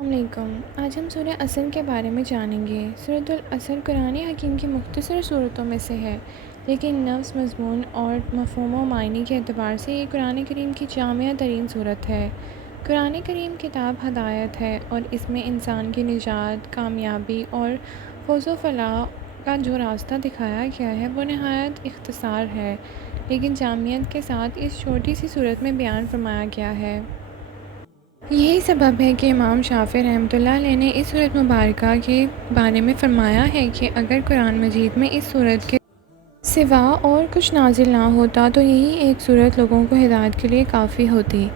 السلام علیکم۔ آج ہم سورہ عصر کے بارے میں جانیں گے۔ سورۃ العصر قرآن حکیم کی مختصر صورتوں میں سے ہے، لیکن نفس، مضمون اور مفہوم و معنی کے اعتبار سے یہ قرآن کریم کی جامع ترین صورت ہے۔ قرآن کریم کتاب ہدایت ہے اور اس میں انسان کی نجات، کامیابی اور فوز و فلاح کا جو راستہ دکھایا گیا ہے وہ نہایت اختصار ہے، لیکن جامعیت کے ساتھ اس چھوٹی سی صورت میں بیان فرمایا گیا ہے۔ یہی سبب ہے کہ امام شافعی رحمۃ اللہ علیہ نے اس صورت مبارکہ کے بارے میں فرمایا ہے کہ اگر قرآن مجید میں اس صورت کے سوا اور کچھ نازل نہ ہوتا تو یہی ایک صورت لوگوں کو ہدایت کے لیے کافی ہوتی۔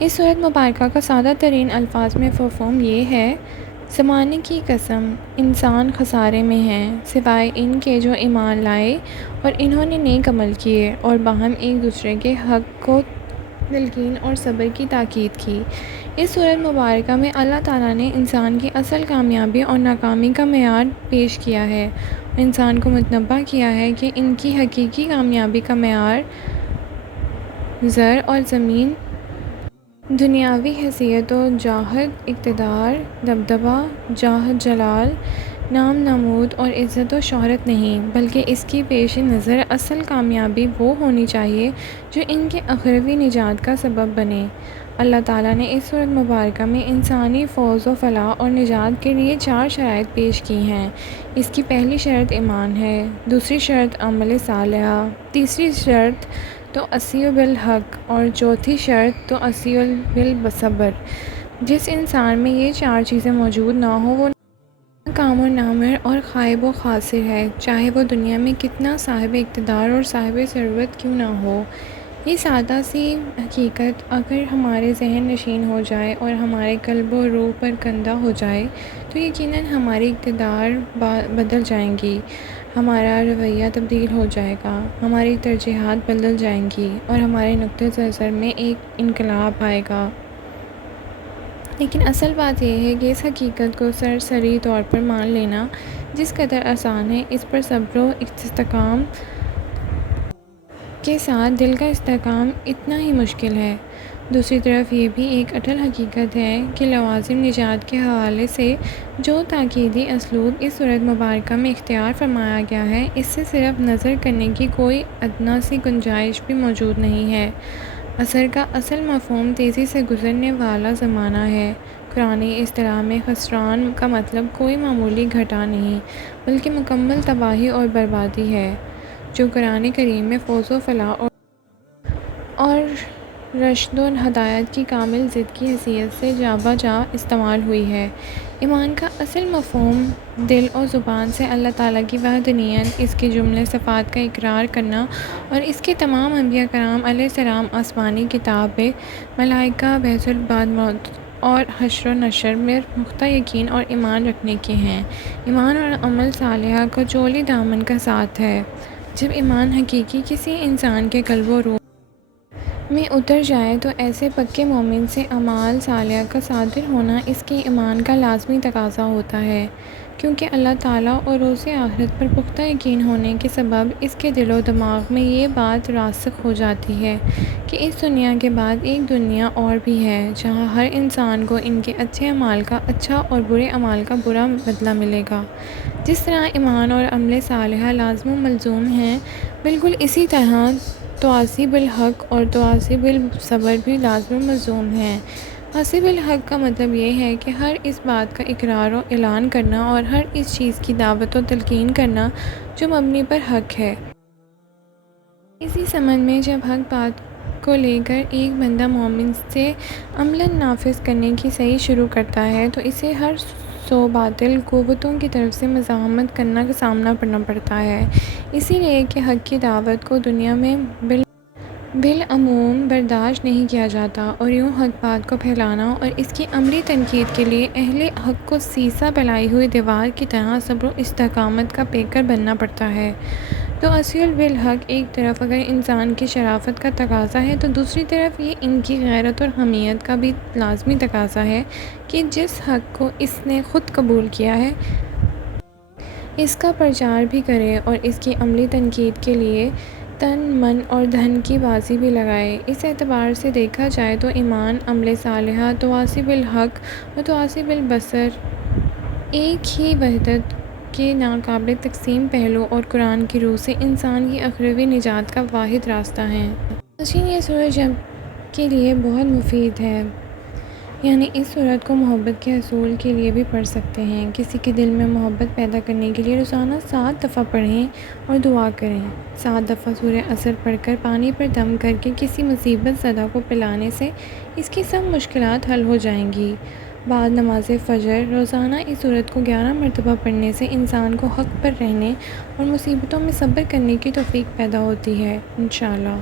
اس صورت مبارکہ کا سادہ ترین الفاظ میں مفہوم یہ ہے: زمانے کی قسم، انسان خسارے میں ہیں سوائے ان کے جو ایمان لائے اور انہوں نے نیک عمل کیے اور باہم ایک دوسرے کے حق کو تلقین اور صبر کی تاکید کی۔ اس صورت مبارکہ میں اللہ تعالیٰ نے انسان کی اصل کامیابی اور ناکامی کا معیار پیش کیا ہے اور انسان کو متنبہ کیا ہے کہ ان کی حقیقی کامیابی کا معیار زر اور زمین، دنیاوی حیثیت و جاہت، اقتدار، دبدبہ، جاہ جلال، نام نمود اور عزت و شہرت نہیں، بلکہ اس کی پیش نظر اصل کامیابی وہ ہونی چاہیے جو ان کے اخروی نجات کا سبب بنے۔ اللہ تعالیٰ نے اس صورت مبارکہ میں انسانی فوز و فلاح اور نجات کے لیے 4 شرائط پیش کی ہیں۔ اس کی پہلی شرط ایمان ہے، دوسری شرط عمل صالحہ، تیسری شرط توسیع بالحق اور چوتھی شرط توسیع بالصبر۔ جس انسان میں یہ 4 چیزیں موجود نہ ہوں وہ ناکام و نامور اور خائب و خاسر ہے، چاہے وہ دنیا میں کتنا صاحب اقتدار اور صاحب ثروت کیوں نہ ہو۔ یہ سادہ سی حقیقت اگر ہمارے ذہن نشین ہو جائے اور ہمارے قلب و روح پر کندہ ہو جائے تو یقیناً ہماری اقتدار بدل جائیں گی، ہمارا رویہ تبدیل ہو جائے گا، ہماری ترجیحات بدل جائیں گی اور ہمارے نقطۂ نظر میں ایک انقلاب آئے گا۔ لیکن اصل بات یہ ہے کہ اس حقیقت کو سرسری طور پر مان لینا جس قدر آسان ہے، اس پر صبر و استحکام کے ساتھ دل کا استحکام اتنا ہی مشکل ہے۔ دوسری طرف یہ بھی ایک اٹل حقیقت ہے کہ لوازم نجات کے حوالے سے جو تاکیدی اسلوب اس صورت مبارکہ میں اختیار فرمایا گیا ہے، اس سے صرف نظر کرنے کی کوئی ادنیٰ سی گنجائش بھی موجود نہیں ہے۔ عصر کا اصل مفہوم تیزی سے گزرنے والا زمانہ ہے۔ قرآنی اصطلاح میں خسران کا مطلب کوئی معمولی گھاٹا نہیں، بلکہ مکمل تباہی اور بربادی ہے، جو قرآن کریم میں فوز و فلاح اور رشد و ہدایت کی کامل ضد کی حیثیت سے جا بجا استعمال ہوئی ہے۔ ایمان کا اصل مفہوم دل و زبان سے اللہ تعالیٰ کی وحدانیت، اس کے جملے صفات کا اقرار کرنا اور اس کے تمام انبیاء کرام علیہ السلام، آسمانی کتابیں، ملائکہ، بعث بعد موت اور حشر و نشر میں پختہ یقین اور ایمان رکھنے کے ہیں۔ ایمان اور عمل صالحہ کا چولی دامن کا ساتھ ہے۔ جب ایمان حقیقی کسی انسان کے قلب و روح میں اتر جائے تو ایسے پکے مومن سے اعمال صالحہ کا صادر ہونا اس کے ایمان کا لازمی تقاضا ہوتا ہے، کیونکہ اللہ تعالیٰ اور روز آخرت پر پختہ یقین ہونے کے سبب اس کے دل و دماغ میں یہ بات راسخ ہو جاتی ہے کہ اس دنیا کے بعد ایک دنیا اور بھی ہے جہاں ہر انسان کو ان کے اچھے اعمال کا اچھا اور برے اعمال کا برا بدلہ ملے گا۔ جس طرح ایمان اور عمل صالحہ لازم و ملزوم ہیں، بالکل اسی طرح توسیع بالحق اور توسیع بالصبر بھی لازم و ملزوم ہیں۔ توسیع بالحق کا مطلب یہ ہے کہ ہر اس بات کا اقرار و اعلان کرنا اور ہر اس چیز کی دعوت و تلقین کرنا جو مبنی پر حق ہے۔ اسی سمت میں جب حق بات کو لے کر ایک بندہ مومن سے عملاً نافذ کرنے کی سعی شروع کرتا ہے تو اسے ہر سو باطل قوتوں کی طرف سے مزاحمت کا سامنا کرنا پڑتا ہے۔ اسی لیے کہ حق کی دعوت کو دنیا میں بالعموم برداشت نہیں کیا جاتا اور یوں حق بات کو پھیلانا اور اس کی عملی تنقید کے لیے اہل حق کو سیسہ پھیلائی ہوئی دیوار کی طرح صبر و استحکامت کا پیکر بننا پڑتا ہے۔ تو توسیع بالحق ایک طرف اگر انسان کی شرافت کا تقاضا ہے تو دوسری طرف یہ ان کی غیرت اور حمیت کا بھی لازمی تقاضا ہے کہ جس حق کو اس نے خود قبول کیا ہے اس کا پرچار بھی کرے اور اس کی عملی تنقید کے لیے تن من اور دھن کی بازی بھی لگائے۔ اس اعتبار سے دیکھا جائے تو ایمان، عمل صالحہ، تواصی بالحق و تواصی بالصبر ایک ہی وحدت کے ناقابل تقسیم پہلو اور قرآن کی روح سے انسان کی اخروی نجات کا واحد راستہ ہیں۔ یہ سورج جب کے لیے بہت مفید ہے، یعنی اس سورت کو محبت کے حصول کے لیے بھی پڑھ سکتے ہیں۔ کسی کے دل میں محبت پیدا کرنے کے لیے روزانہ 7 دفعہ پڑھیں اور دعا کریں۔ 7 دفعہ سورہ عصر پڑھ کر پانی پر دم کر کے کسی مصیبت زدہ کو پلانے سے اس کی سب مشکلات حل ہو جائیں گی۔ بعد نماز فجر روزانہ اس سورت کو 11 مرتبہ پڑھنے سے انسان کو حق پر رہنے اور مصیبتوں میں صبر کرنے کی توفیق پیدا ہوتی ہے، انشاءاللہ۔